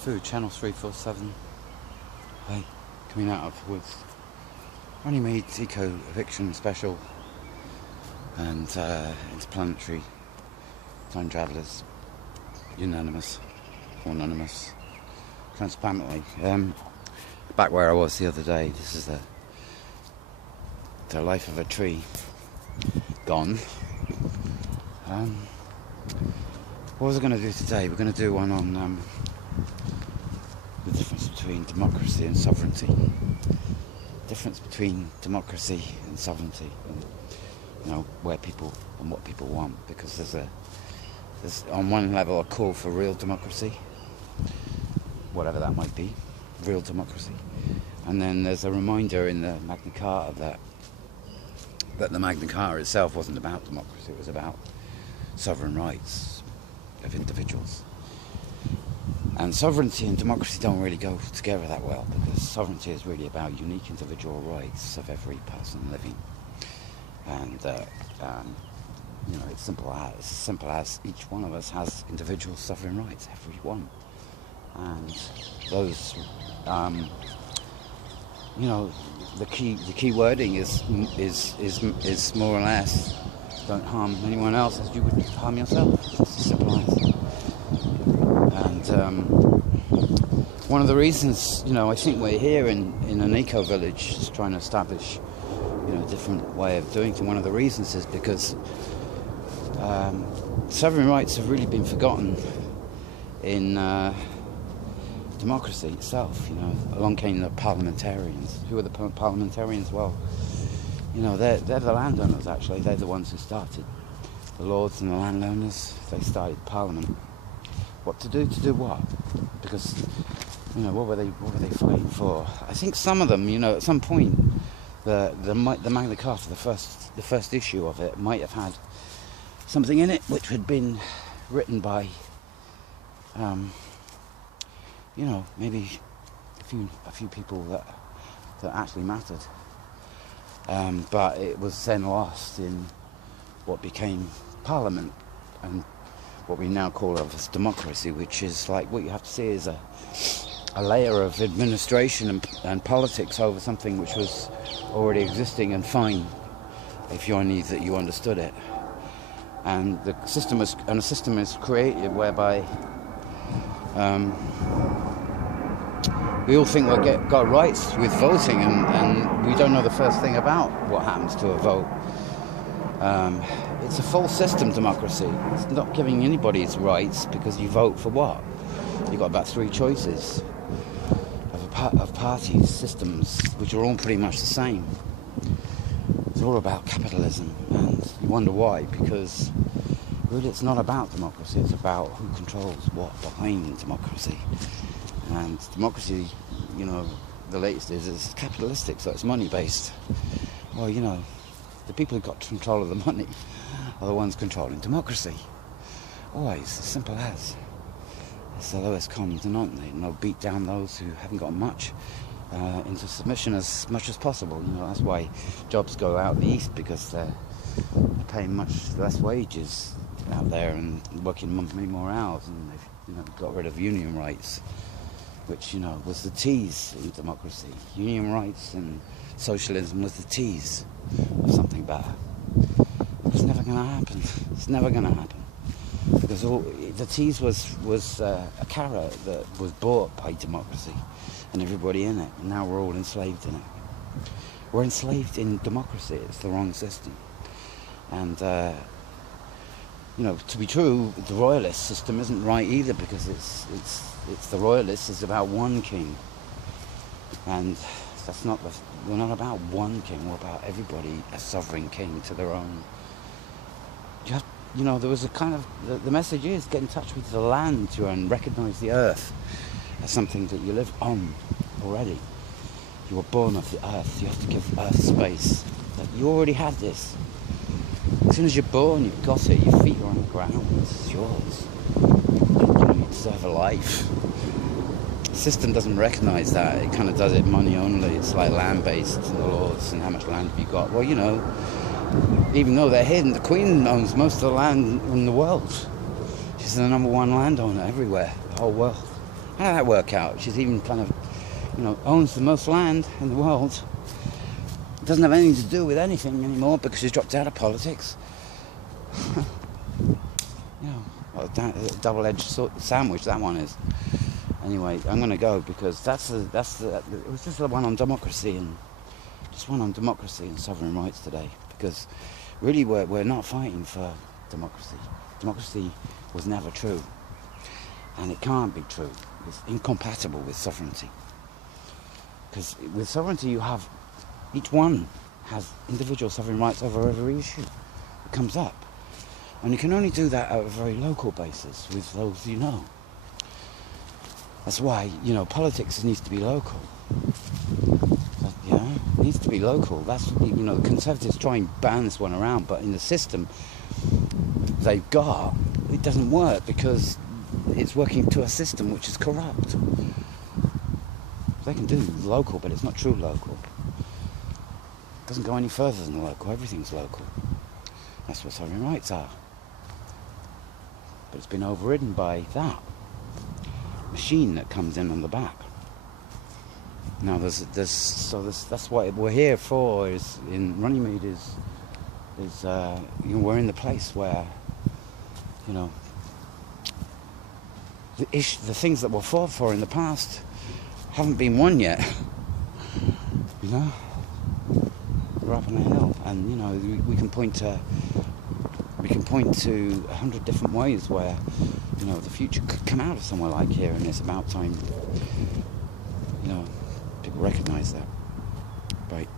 Food, Channel 347. Hey, coming out of the woods. Runnymede Eco Eviction Special. And interplanetary time travellers. Unanimous. Or anonymous. Transparently. Back where I was the other day, this is the life of a tree. Gone. What was I going to do today? We're going to do one on the difference between democracy and sovereignty. Difference between democracy and sovereignty, and where people and what people want. Because there's on one level a call for real democracy, whatever that might be, real democracy, and then there's a reminder in the Magna Carta that the Magna Carta itself wasn't about democracy; it was about sovereign rights of individuals. And sovereignty and democracy don't really go together that well, because sovereignty is really about unique individual rights of every person living. And it's simple as each one of us has individual sovereign rights, every one. And those, the key wording is more or less, don't harm anyone else as you would harm yourself. It's as simple as. And one of the reasons, I think we're here in an eco village, just trying to establish, a different way of doing things. One of the reasons is because sovereign rights have really been forgotten in democracy itself. Along came the parliamentarians. Who are the parliamentarians? Well, they're the landowners. Actually, they're the ones who started. The lords and the landowners. They started Parliament. What to do? To do what? Because what were they fighting for? I think some of them, at some point, the Magna Carta, the first issue of it, might have had something in it which had been written by, maybe a few people that actually mattered. But it was then lost in what became Parliament and what we now call as democracy, which is like what you have to see is a layer of administration and politics over something which was already existing and fine if you only that you understood it. And the system is created whereby we all think we've got rights with voting, and we don't know the first thing about what happens to a vote. It's a false system, democracy. It's not giving anybody's rights, because you vote for what? You've got about 3 choices of parties, systems, which are all pretty much the same. It's all about capitalism, and you wonder why, because really it's not about democracy, it's about who controls what behind democracy. And democracy, the latest is capitalistic, so it's money-based. Well, the people who got control of the money are the ones controlling democracy. Always, as simple as. It's the lowest common denominator, and they'll beat down those who haven't got much into submission as much as possible. That's why jobs go out the east, because they're paying much less wages out there and working many more hours, and they've got rid of union rights, which was the tease in democracy. Union rights and socialism was the tease of something better. It's never going to happen. It's never going to happen. Because the tease was a carrot that was bought by democracy and everybody in it. And now we're all enslaved in it. We're enslaved in democracy. It's the wrong system. And, to be true, the royalist system isn't right either, because it's the royalists is about one king. And we're not about one king, we're about everybody a sovereign king to their own. There was a kind of, the message is get in touch with the land and recognise the earth as something that you live on already. You were born of the earth, you have to give earth space. You already had this. As soon as you're born, you've got it, your feet are on the ground, this is yours. You deserve a life. The system doesn't recognise that. It kind of does it money only. It's like land-based, the laws, and how much land have you got? Well, even though they're hidden, the Queen owns most of the land in the world. She's the #1 landowner everywhere, the whole world. How did that work out? She's even kind of, owns the most land in the world. Doesn't have anything to do with anything anymore because she's dropped out of politics. What a double-edged sandwich that one is. Anyway, I'm going to go because it was just the one on democracy and sovereign rights today. Because really, we're not fighting for democracy. Democracy was never true, and it can't be true. It's incompatible with sovereignty. Because with sovereignty, each one has individual sovereign rights over every issue that comes up. And you can only do that at a very local basis with those you know. That's why, politics needs to be local. It needs to be local. That's, the Conservatives try and ban this one around, but in the system they've got, it doesn't work because it's working to a system which is corrupt. They can do local, but it's not true local. It doesn't go any further than local. Everything's local. That's what sovereign rights are. But it's been overridden by that machine that comes in on the back. Now that's what we're here for. Is in Runnymede is we're in the place where the things that were fought for in the past haven't been won yet. We're up on a hill, and we can point to 100 different ways where the future could come out of somewhere like here, and it's about time people recognise that. Right.